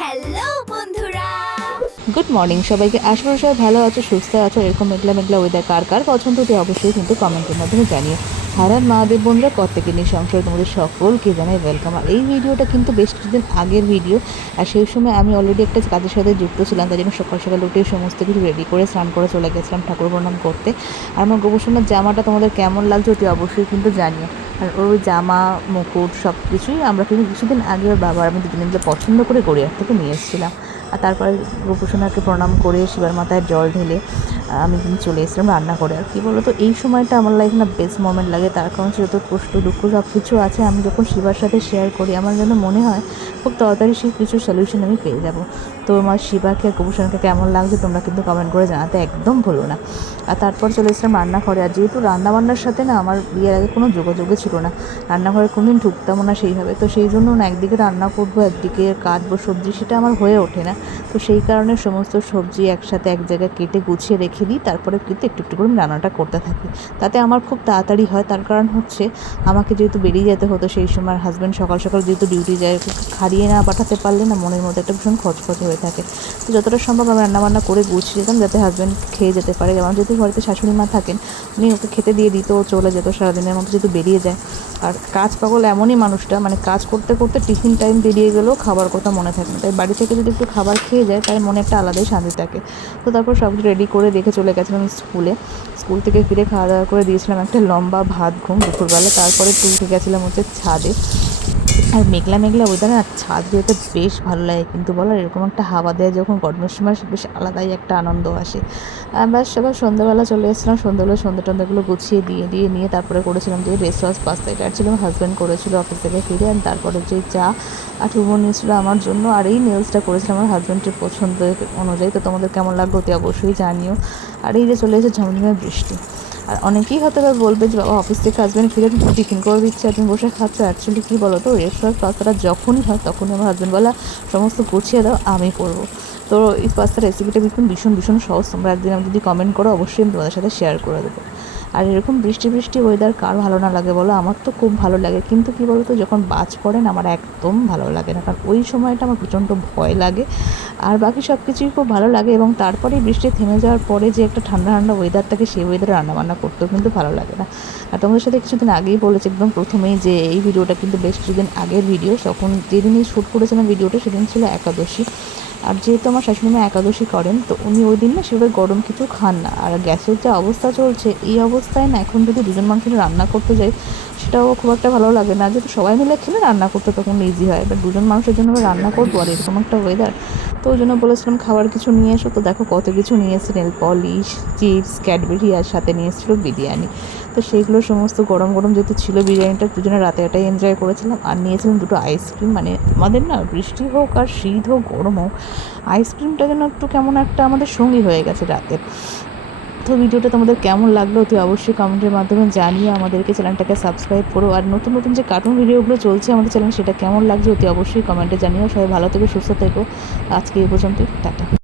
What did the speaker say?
Hello বন্ধুরা, good morning সবাইকে। আশা করি সবাই ভালো আছো, সুস্থ আছো। এরকম মেঘলা মেঘলা ওয়েদার কার কার পছন্দ অতি অবশ্যই কিন্তু কমেন্টের মাধ্যমে জানিও। হারার মহাদেব বন্ধুরা, প্রত্যেকে নিয়ে সংসার তোমাদের সকলকে জানাই ওয়েলকাম। আর এই ভিডিওটা কিন্তু বেশ কিছুদিন আগের ভিডিও, আর সেই সময় আমি অলরেডি একটা কাজের সাথে যুক্ত ছিলাম, তাই জন্য সকাল সকাল উঠে সমস্ত কিছু রেডি করে স্নান করে চলে গেছিলাম ঠাকুর প্রণাম করতে। আর আমার গোপসোনার জামাটা তোমাদের কেমন লাগছে অতি অবশ্যই কিন্তু জানিও। আর ওই জামা মুকুট সব কিছুই আমরা কিন্তু কিছুদিন আগে ওর বাবা আমি দুজনে মিলে পছন্দ করে গড়িয়ার থেকে নিয়ে এসেছিলাম। আর তারপরে গোপসোনাকে প্রণাম করে শিবার মাথায় জল ঢেলে আমি কিন্তু চলে এসেছিলাম রান্না করে। আর কী বলো তো, এই সময়টা আমার লাইফে না বেস্ট মোমেন্ট লাগে। তার কারণ যত কষ্ট দুঃখ সব কিছু আছে, আমি যখন শিবার সাথে শেয়ার করি আমার যেন মনে হয় খুব তাড়াতাড়ি সেই কিছু সলিউশন আমি পেয়ে যাব। তো আমার শিবাকে আর গোপসোনাকে কেমন লাগছে তোমরা কিন্তু কমেন্ট করে জানাতে একদম ভুলো না। আর তারপর চলে এসেছিলাম রান্নাঘরে। আর যেহেতু রান্নাবান্নার সাথে না আমার বিয়ের আগে কোনো যোগাযোগই ছিল না, রান্নাঘরে কোনোদিন ঢুকতামও না সেইভাবে, তো সেই জন্য না একদিকে রান্না করবো একদিকে কাটবো সবজি, সেটা আমার হয়ে ওঠে না। তো সেই কারণে সমস্ত সবজি একসাথে এক জায়গায় কেটে গুছিয়ে রেখে দিই, তারপরে কিন্তু একটু একটু করে রান্নাটা করতে থাকি। তাতে আমার খুব তাড়াতাড়ি হয়। তার কারণ হচ্ছে আমাকে যেহেতু বেরিয়ে যেতে হতো সেই সময়, হাজব্যান্ড সকাল সকাল যেহেতু ডিউটি যায়, খাইয়ে না পাঠাতে পারলে না মনের মধ্যে একটা ভীষণ খচখচ হয়ে থাকে। তো যতটা সম্ভব আমি রান্নাবান্না করে গুছিয়ে যেতাম যাতে হাজব্যান্ড খেয়ে যেতে পারে। যেমন যেহেতু বাড়িতে শাশুড়ি মা থাকেন, উনি ওকে খেতে দিয়ে দিত, ও চলে যেত সারাদিনের মতো যেহেতু বেরিয়ে যায়। আর কাজ পাগল এমনই মানুষটা, মানে কাজ করতে করতে টিফিন টাইম বেরিয়ে গেলেও খাবার কথা মনে থাকে না। তাই বাড়ি থেকে যদি একটু খাবার খেয়ে যায় তাই মনে একটা আলাদাই শান্তি থাকে। তো তারপর সব কিছু রেডি করে রেখে চলে গেছিলাম স্কুল থেকে ফিরে খাওয়া দাওয়া করে দিয়েছিলাম একটা লম্বা ভাত ঘুম দুপুরবেলা। তারপরে উঠে গেছিলাম হচ্ছে ছাদে। আর মেঘলা মেঘলা ওয়েদারে না ছাদ যেতে বেশ ভালো লাগে, কিন্তু বলো এরকম একটা হাওয়া দেয় যখন গরমের সময়, বেশ আলাদাই একটা আনন্দ আসে। ব্যাস সবার সন্ধ্যাবেলা চলে এসেছিলাম, সন্ধ্যাবেলা সন্ধ্যা টন্ধ্যাগুলো গুছিয়ে দিয়ে নিয়ে তারপরে করেছিলাম যে রেস ওয়াশ পাস্তা। এটা ছিল আমার হাজব্যান্ড করেছিল অফিস থেকে ফিরে। আর তারপরে যে চা আর চুমো নিয়েছিল আমার জন্য। আর এই নেলসটা করেছিলাম আমার হাজব্যান্ডের পছন্দ অনুযায়ী। তো তোমাদের কেমন লাগবে অতি অবশ্যই জানিও। আর এই যে চলে এসে ঝমঝমে বৃষ্টি। আর অনেকেই হয়তো বা বলবে যে বাবা অফিস থেকে হাজব্যান্ড ফিরে টিফিন করে দিচ্ছে আর তুমি বসে খাচ্ছ। অ্যাকচুয়ালি কী বলো তো, রেস্টুরেন্ট পাস্তাটা যখনই হয় তখনই আমার হাজব্যান্ড বলে সমস্ত গুছিয়ে দাও, আমি করবো। তো এই পাস্তার রেসিপিটা ভীষণ ভীষণ সহজ। তোমরা একদিন আমি যদি কমেন্ট করো অবশ্যই আমি তোমাদের সাথে শেয়ার করে দেবো। আর এরকম বৃষ্টি বৃষ্টি ওয়েদার কার ভালো না লাগে বলো, আমার তো খুব ভালো লাগে। কিন্তু কী বলো তো, যখন বাজ পড়ে না আমার একদম ভালো লাগে না, কারণ ওই সময়টা আমার প্রচণ্ড ভয় লাগে। আর বাকি সব কিছুই খুব ভালো লাগে। এবং তারপরে বৃষ্টি থেমে যাওয়ার পরে যে একটা ঠান্ডা ঠান্ডা ওয়েদার থাকে, সেই ওয়েদারে রান্নাবান্না করতেও কিন্তু ভালো লাগে না। আর তোমাদের সাথে কিছুদিন আগেই বলেছি একদম প্রথমেই যে এই ভিডিওটা কিন্তু বেশ কিছুদিন আগের ভিডিও। তখন যেদিনই শ্যুট করেছিলাম ভিডিওটা সেদিন ছিল একাদশী। আর যেহেতু আমার শাশুড়িমা একাদশী করেন, তো উনি ওই দিন না সেভাবে গরম কিছু খান না। আর গ্যাসের যে অবস্থা চলছে, এই অবস্থায় না এখন যদি দুজন মানুষ রান্না করতে যাই সেটাও খুব একটা ভালো লাগে না। যেহেতু সবাই মিলে খেলে রান্না করতে তখন ইজি হয়, এবার দুজন মানুষের জন্য রান্না করবো আর এরকম একটা ওয়েদার। তো ওই জন্য বলেছিলাম খাবার কিছু নিয়ে এসো। তো দেখো কত কিছু নিয়ে এসেছে, নেল পলিশ, চিপস, ক্যাডবেরি, আর সাথে নিয়ে এসেছিলো বিরিয়ানি। তো সেইগুলো সমস্ত গরম গরম যেহেতু ছিল, বিরিয়ানিটা দুজনে রাতে এটাই এনজয় করেছিলাম। আর নিয়েছিলাম দুটো আইসক্রিম। মানে আমাদের না বৃষ্টি হোক আর শীত হোক গরম হোক, আইসক্রিমটা যেন একটু কেমন একটা আমাদের সঙ্গী হয়ে গেছে রাতের। তো ভিডিওটা তোমাদের কেমন লাগলো অতি অবশ্যই কমেন্টের মাধ্যমে জানিও। আমাদেরকে চ্যানেলটাকে সাবস্ক্রাইব করো। আর নতুন নতুন যে কার্টুন ভিডিওগুলো চলছে আমাদের চ্যানেল, সেটা কেমন লাগছে অতি অবশ্যই কমেন্টে জানিও। সবাই ভালো থেকো, সুস্থ থেকো। আজকে এই পর্যন্তই, টাটা।